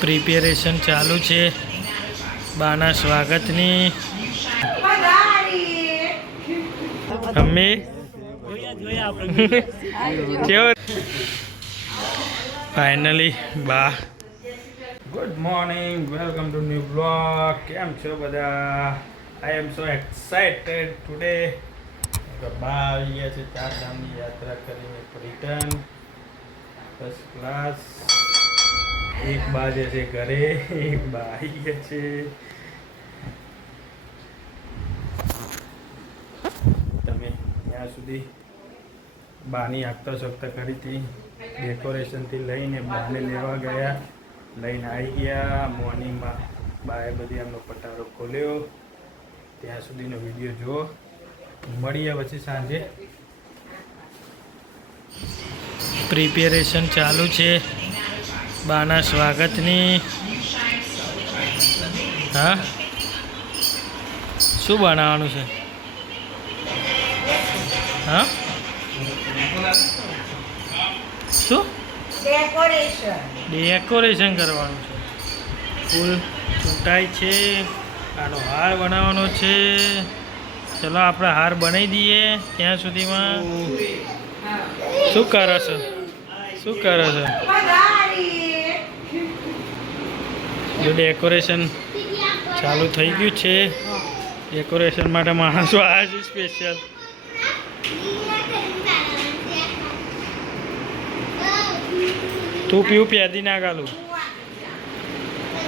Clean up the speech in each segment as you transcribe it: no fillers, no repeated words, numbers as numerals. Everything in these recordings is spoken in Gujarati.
પ્રિપેરેશન ચાલુ છે બાના સ્વાગતની. મમ્મી કેવો ફાઇનલી બા. Good morning, welcome to new blog. કેમ છો બધા? આઈ એમ સો એક્સાઇટેડ ટુડે. બા આવી ગયા છે 4 ધામની યાત્રા કરીને રિટર્ન ફર્સ્ટ ક્લાસ. એક બા જે છે ઘરે, એક બા આવી ગયા છે. તમે ત્યાં સુધી બાની આગતા સગતા કરી હતી, ડેકોરેશનથી લઈને બાને લેવા ગયા, લઈને આવી ગયા. મોર્નિંગમાં બાએ બધી એમનો પટારો ખોલ્યો. ત્યાં સુધીનો વિડીયો જુઓ. મળીએ પછી સાંજે. પ્રિપેરેશન ચાલુ છે બાના સ્વાગતની. હા, શું બનાવવાનું છે? હા, શું ડેકોરેશન કરવાનું છે? ફૂલ ચૂંટાય છે, આનો હાર બનાવવાનો છે. ચલો આપણે હાર બનાવી દઈએ. ત્યાં સુધીમાં શું કરો છો? શું કરો છો? જો ડેકોરેશન ચાલુ થઈ ગયું છે. ડેકોરેશન માટે માણસો આવ્યા છે સ્પેશિયલ. તું પીવું પ્યાદી ના ગાલું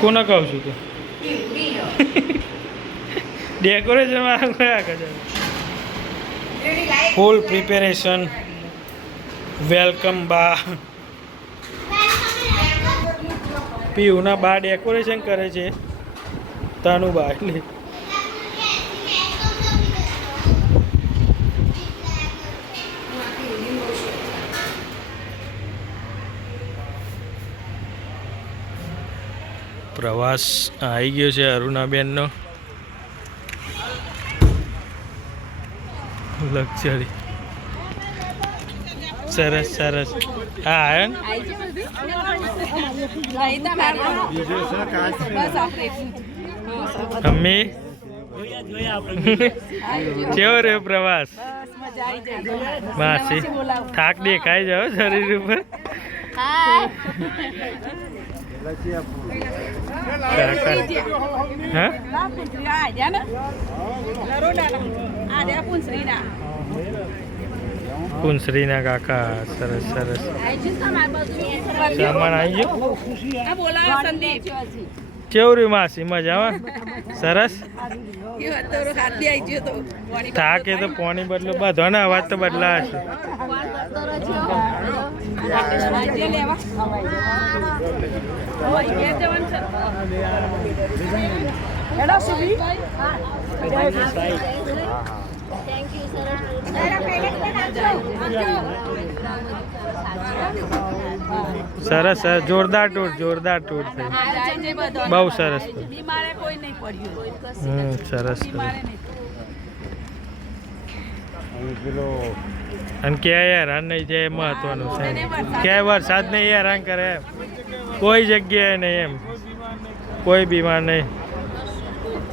કોને કહું છું? તું ડેકોરેશન માં કયા કરે? ફૂલ પ્રિપેરેશન. વેલકમ બા. પીયુના બા ડેકોરેશન કરે છે. તાનું બા એટલે પ્રવાસ આવી ગયો છે અરુણાબેનનો. લક્ઝરી સરસ સરસ. હા મમ્મી કેવો રહ્યો પ્રવાસ? માસી થાક દેખાઈ જાવ શરીર ઉપર. પુંસરીના કાકા સરસ સરસ. સામાન આવી ગયો. કેવું રહ્યું માસી? મજામાં? સરસ. થાક એ તો પાણી બદલો બધો ને અવાજ તો બદલાશે. સરસ સરસ. જોરદાર ટૂર, જોરદાર ટૂર થઈ. બહુ સરસ. સરસ સરસ. અને ક્યાંય હેરાન નહીં જાય એ મહત્વનું છે. ક્યાંય વરસાદ નહીં હેરાન કરે એમ, કોઈ જગ્યાએ નહીં એમ, કોઈ બીમાર નહીં.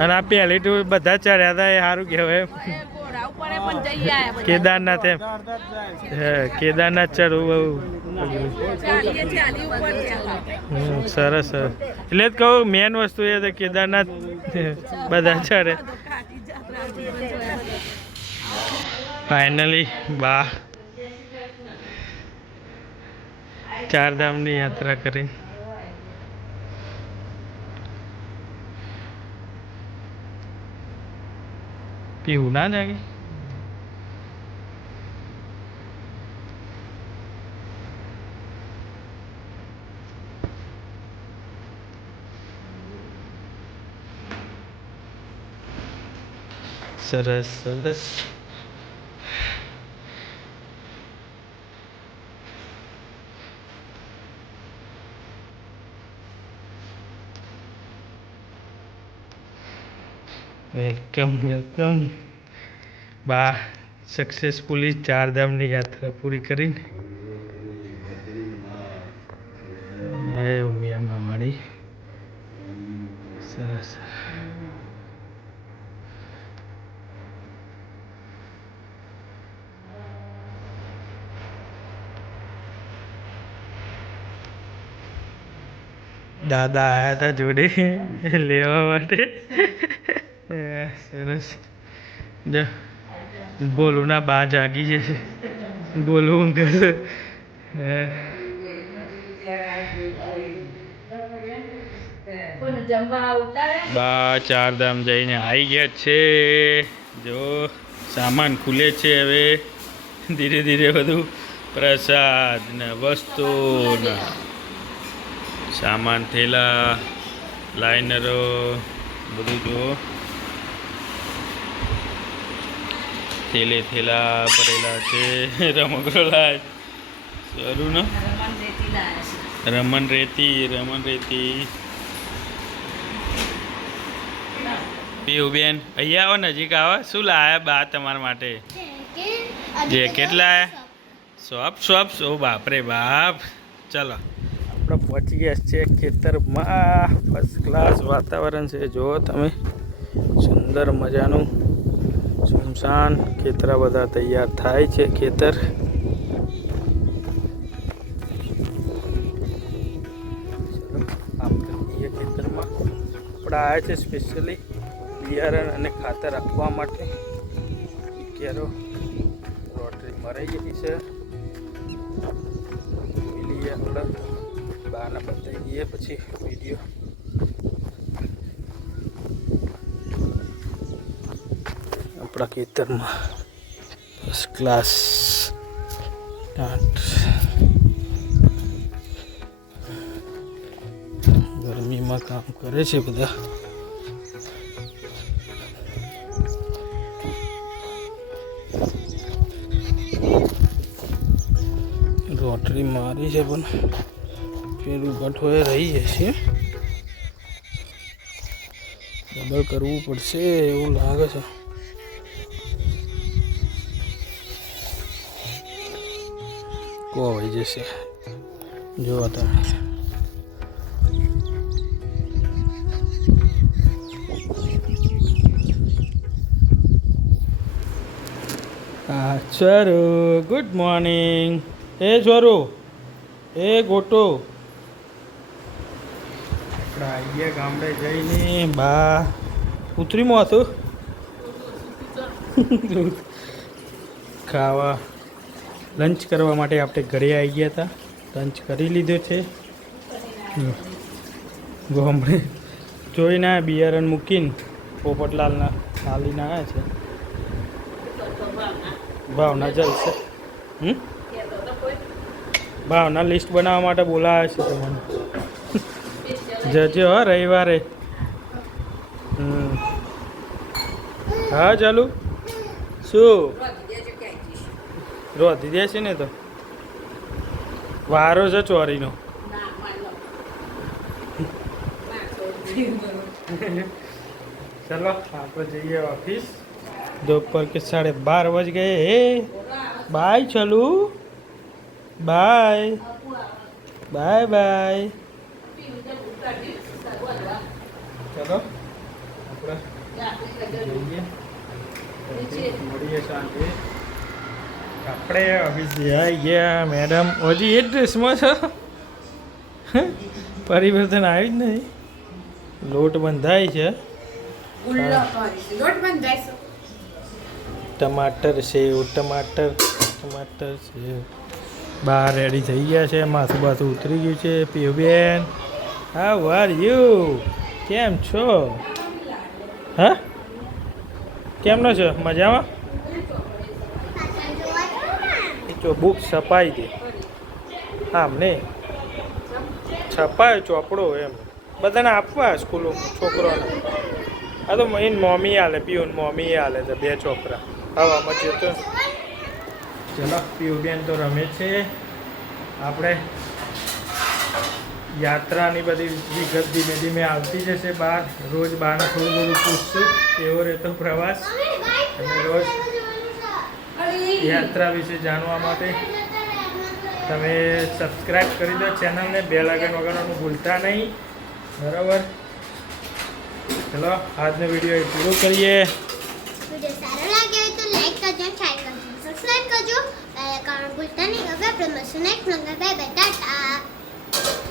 અને આ પહેલી ટૂર બધા ચડ્યા હતા એ સારું કહેવાય. કેદારનાથ એમ, કેદારનાથ ચડવું બહુ સરસ. એટલે જ કહું મેન વસ્તુ એ છે કેદારનાથ બધા ચડે. ફાઇનલી બા 4 ધામની યાત્રા કરી. પીવું ના જાગે. સરસ સરસ. Welcome welcome. બા સક્સેસફુલી 4 ધામની યાત્રા પૂરી કરીને ઉમિયામાં મળી. દાદા આવ્યા હતા જોડે લેવા માટે. સરસ. બોલું ના બા જાગી જશે. બોલું ઘર બા ચારધામ જઈને આવી ગયા છે. જો સામાન ખુલે છે હવે ધીરે ધીરે બધું પ્રસાદ ને વસ્તુ ને સામાન થેલા લાઇનરો બધું જુઓ. થેલા ભરેલા છે. રમકડો લાય સારું ને રમણ રેતી પીવું બેન અહીંયા આવો નજીક આવો. શું લાયા બા તમારા માટે? જેકેટ લાયા? શોપ ઓ બાપરે બાપ. ચલો આપણે પહોંચી ગયા છે ખેતરમાં. ફર્સ્ટ ક્લાસ વાતાવરણ છે જુઓ તમે. સુંદર મજાનું સુમસાન ખેતર બધા તૈયાર થાય છે. ખેતર ખેતરમાં આપણે આવ્યા છે સ્પેશિયલી બિયારણ અને ખાતર આપવા માટે. કેરો રોટરી મરાઈ ગઈ છે. લઈએ આપણે બહારના બતાવી દઈએ પછી વિડીયો. આપણા ખેતરમાં ફર્સ્ટ ક્લાસ ગરમીમાં કામ કરે છે બધા. રોટરી મારી છે પણ પેલું ગઠોએ રહી જશે. ડબલ કરવું પડશે એવું લાગે છે. કોવાઈ જશે જોવા તમે. હા સર ગુડ મોર્નિંગ. એ છોરો એ ગોટો આપણે આવી ગયા ગામડે જઈને. બા ઉતરીમાં હતું ખાવા લંચ કરવા માટે આપણે ઘરે આવી ગયા હતા. લંચ કરી લીધો છે. ગામડે જોઈને બિયારણ મૂકીને પોપટલાલના હાલીને આવ્યા છે. ભાવના જલશે. ભાવના લિસ્ટ બનાવવા માટે બોલાવે છે તમને. જજો હો રવિવારે. હા ચાલુ શું રોધી દેશે ને તો વારો છે ચોરીનો. ચલો આપણે જઈએ ઓફિસ. दोपहर के 12:30 बज गए. हे बाय चलू बाय बाय बाय. चलो મળીએ સાંજે. આપણે ઓફિસ જઈ ગયા. મેડમ હજી એ ડ્રેસમાં છો? પરિવર્તન આવ્યું જ નહીં. લોટ બંધાય છે. ટમાટર સેવ ટમાટર સેવ બહાર રેડી થઈ ગયા છે. માથું બાથું ઉતરી ગયું છે. પીયુબેન હાઉ આર યુ? કેમ છો? હા કેમનો છો? મજામાં? જો બુક છપાઈ દે આમ ને છપાય ચોપડો એમ બધાને આપવા સ્કૂલો છોકરોને. આ તો એને મમ્મી આલે પીયુન મમ્મી આલે તો 2 છોકરા હવામાં જતો. ચલો પીયુબેન તો રમે છે. આપણે યાત્રાની બધી વિગત ધીમે ધીમે આવતી જશે બહાર. રોજ બહારને થોડું થોડું પૂછશું કેવો રહેતો પ્રવાસ. અને રોજ યાત્રા વિશે જાણવા માટે તમે સબસ્ક્રાઈબ કરી દો ચેનલને. બેલ આઇકન વગાડવાનું ભૂલતા નહીં. બરાબર. ચલો આજનો વિડીયો એ પૂરો કરીએ. વિડીયો સારો લાગ્યો હોય તો લાઈક કરજો, શેર કરજો, સબસ્ક્રાઇબ કરજો. બેલ આઇકન ભૂલતા નહીં. હવે આપણે મળીશું નેક્સ્ટ વ્લોગમાં. Bye bye Tata.